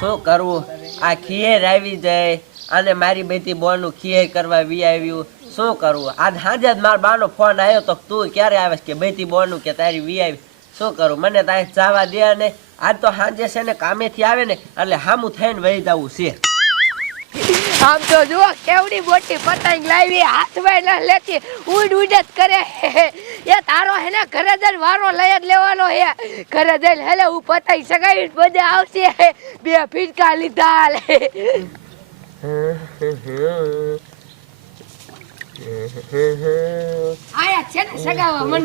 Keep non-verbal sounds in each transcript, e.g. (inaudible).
શું કરવું? આ ખીર આવી જાય અને મારી બેટી બોનું ખીર કરવા વી આવ્યું. શું કરવું? આજ સાંજે જ મારા બાનો ફોન આવ્યો તો તું ક્યારે આવે કે બેટી બોનું કે તારી વી આવી? શું કરું? મને તારે જવા દે ને આજ તો સાંજે છે ને કામેથી આવે ને એટલે હામું થઈને વહી જવું છે. આમ તો જુઓ કેવડી મોટી પતંગ લાવી હાથમાં ન લેતી ઉડ ઉડ જ કરે. એ તારો હે ને ઘરે જઈને વારો લઈ જ લેવાનો હે. ઘરે જઈને હેલે હું પતંગ સગાવી મજા આવશે. બે ફીટકા લીધા લે આયા છે ને સગાવા મન.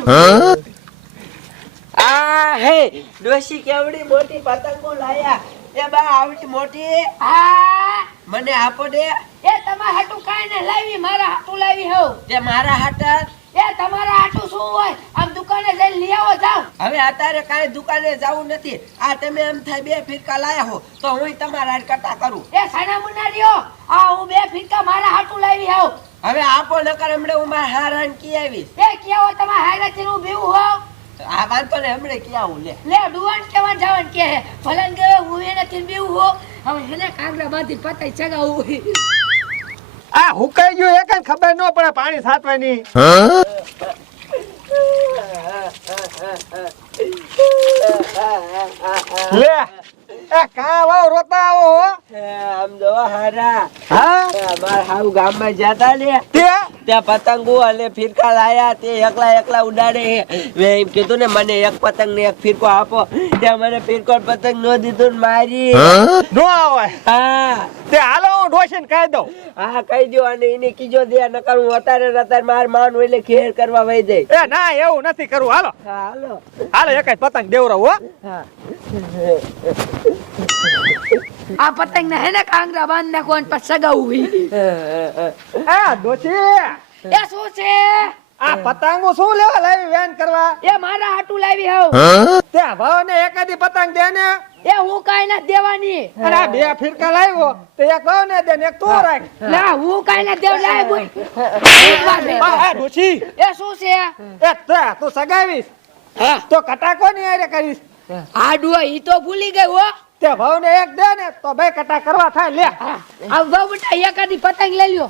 આ હે ડોશી કેવડી મોટી પતંગો લાયા. એ બા આવડી મોટી. આ મને આપો દે. એ તમારા હાટુ કાઈ ને લાવી મારા હાટુ લાવી હો જે મારા હાટર એ તમારા હાટુ શું હોય? આમ દુકાને જઈને લઈ આવો જાવ હવે અત્યારે કાંઈ દુકાને જવું નથી. આ તમે એમ થાય બે ફિરકા લાયા હો તો હું તમારા કટા કરું. એ સાના મુનારીઓ આ હું બે ફીટકા મારા હાટુ લાવી હો હવે આપો નકર હમણે હું મારા હારાને કી આવી એ કેવો તમારા હાયરાથી હું બીવું હો આ વાંધો ને હમણે કી આવું લે. લે ડુવાન કેવા જવાન કે હે ભલન ગયો હું એનાથી બીવું હો હવે હેને કાગડા બાંધી પતાઈ ચગાવું આ હુકાઈ ગયું એક ખબર ન પડે પાણી સાચવાની. લે એ કા વાવ રોતા આવો હો? આમ જો હારા. હા? મારા હાવ ગામમાં જતા લે તે ત્યાં પતંગો અને ફિરકા લાયા તે એકલા એકલા ઉડાડે મેં એમ કીધું ને મને એક પતંગ ને એક ફિરકો આપો. ત્યાં મને ફિરકો પતંગ નો દીધું ને મારી. નો આવે. હા. તે હાલો હું ડોશીને કહી દઉં. હા કહી દો અને એને કીજો દે નકર હું અત્યારે અતારે અત્યારે માર માન એટલે ખેર કરવા વહી જાય. એ ના એવું નથી કરવું. હાલો. હાલો. હાલો એક પતંગ દેવરો હો. હા. આ પતંગ ને હેને કાંગડા બાંધ નાખો અને પછી સગાવું એ ડોશી. એ શું છે? આ પતંગો શું લેવા લાવી વેન કરવા? એ મારા હાટુ લાવી હોવ. તે ભાવ ને એકાદી પતંગ દે ને એ હું કાઈ ના દેવાની. અરે આ બે ફિરકા લાવ્યો. તો એક ભાવ ને દે ને એક તું રાખ. ના હું કાઈ ના દેવ લાય બોલ. આ ડોશી. એ શું છે? એ તે તું સગાવીશ? તો કટાકો ની આરે કરીશ. આ ડુઆ ઈ તો ભૂલી ગઈ હો. તે ભાવ ને એક દે ને તો બે કટા કરવા થાય. લે. આ ભાવ બેટા એકાદી પતંગ લઈ લ્યો.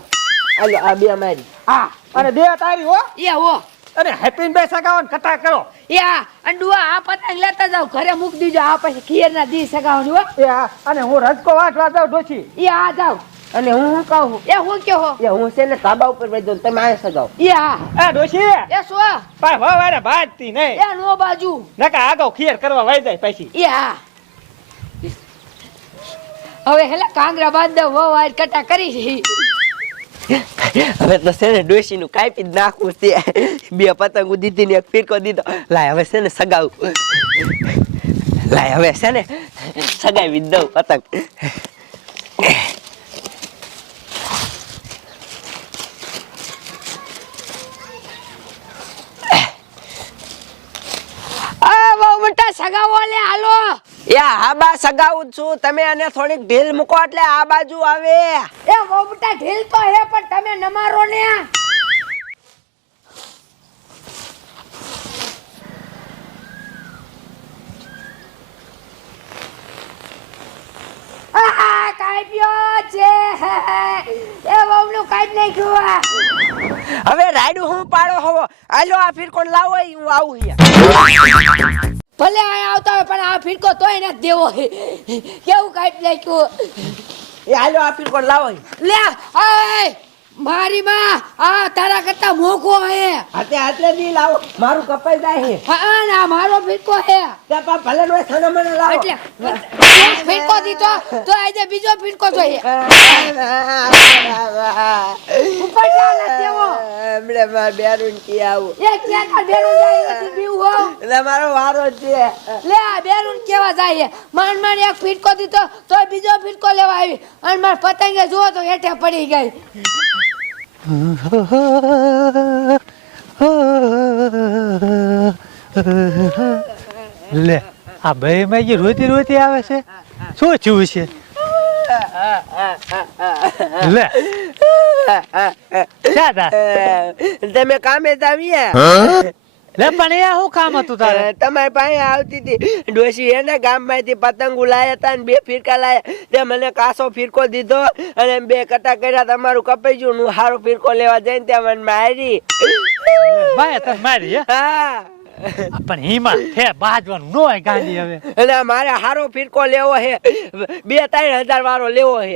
હાલો આ બે મારી. હા. અને બે તારી હો. એ હો. અને હેપી બે સગાવન ને કટા કરો. એ આ અંડુઆ આ પતંગ લેતા જાવ ઘરે મૂકી દીજો. આ પછી ખીર ના દી સગાવન હો. એ આ અને હું રજકો વાંચવા જાવ ડોછી એ આ જાવ અને હું હું કહું? એ હું કે હો એ હું છે ને ધાબા ઉપર બેજો તમે આ સગાવ. એ હા એ ડોશી. એ શું? પા ભાવ આરે ભાજતી નહીં. એ નો બાજુ. નકા આગળ ખીર કરવા વઈ જાય પછી. એ હા હવે હેલા, કાંગરા દો વહુ વાર કટા કરી છે. હવે તો છે ને ડોશી નું કાપી જ નાખવું છે. બે પતંગ દીધી ને એક ફીરકો દીધો. લાય, હવે છે ને સગાવું લાય, હવે છે ને સગાવી દઉં પતંગ આ બહુ મોટા સગાવો લે હાલો એ હા બા સગાવું જ છું. તમે આને થોડીક ઢીલ મૂકો એટલે આ બાજુ આવે. એ બહુ ઢીલ તો હે પણ તમે નમારો ને. હવે રાયડું હું પાડો હવો. આલો આ ફિરકો લાવો ઈ હું આવું અહીંયા. ભલે આ આવતા હોય પણ આ ફીરકો તોય નથી દેવો. કેવું કાઢી નાખ્યું એ આલો આ ફિરકો લાવો. લે આય મારી માં આ તારા કરતા મોકો હે. હાથે હાથે દી લાવો. મારું કપાઈ જાય હે. હા ના મારો ફીરકો હે. તે પા ભલે નો ખાનો મને લાવો. એટલે ફીરકો દીધો તો આજે બીજો ફીરકો જોઈએ. (laughs) ઉપર નથી દેવો. હમણે માર બેરું કી આવું. એ ક્યાં કા બેરું જાય? નથી બીવું હો. એટલે મારો વારો છે. લે આ બેરું કેવા જાય? માન માન એક ફિટકો દીધો તો બીજો ફિટકો લેવા આવી. અને માર પતંગે જુઓ તો હેઠે પડી ગઈ. લે આ ભાઈ બે જે રોતી રોતી આવે છે? શું થયું છે? લે. તા (laughs) તમે કામે જ લે પણ એ શું કામ હતું તારે? તમારી પાસે આવતી હતી. ડોશી એને ગામમાંથી પતંગો લાયા હતા ને બે ફિરકા લાયા. તે મને કાસો ફિરકો દીધો અને બે કટા કર્યા તમારું કપાઈ ગયું હું સારો ફિરકો લેવા જઈને ત્યાં મને મારી. ભાઈ તને મારી હા. પણ હિમાં હે બાજવાનું નો હોય ગાંધી હવે. એટલે મારે હારો ફિરકો લેવો હે બે ત્રણ હજાર વાળો લેવો હે?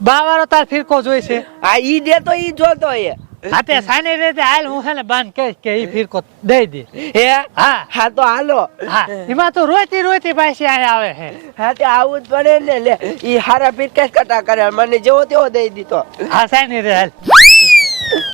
બાવારો તાર ફિરકો જોઈશે આ ઈ દે તો ઈ જોતો હે હાતે સાની રીતે હાલ હું છે બાન કે કે ઈ ફિરકો દઈ દે. હે? હા. હા તો હાલો. હા એમાં તો રોતી રોતી પાછી આ આવે હે હા તે આવું જ પડે ને લે. ઈ હારા ફિરકે કટા કરે મને જેવો તેવો દઈ દીધો. હા સાને રે હાલ.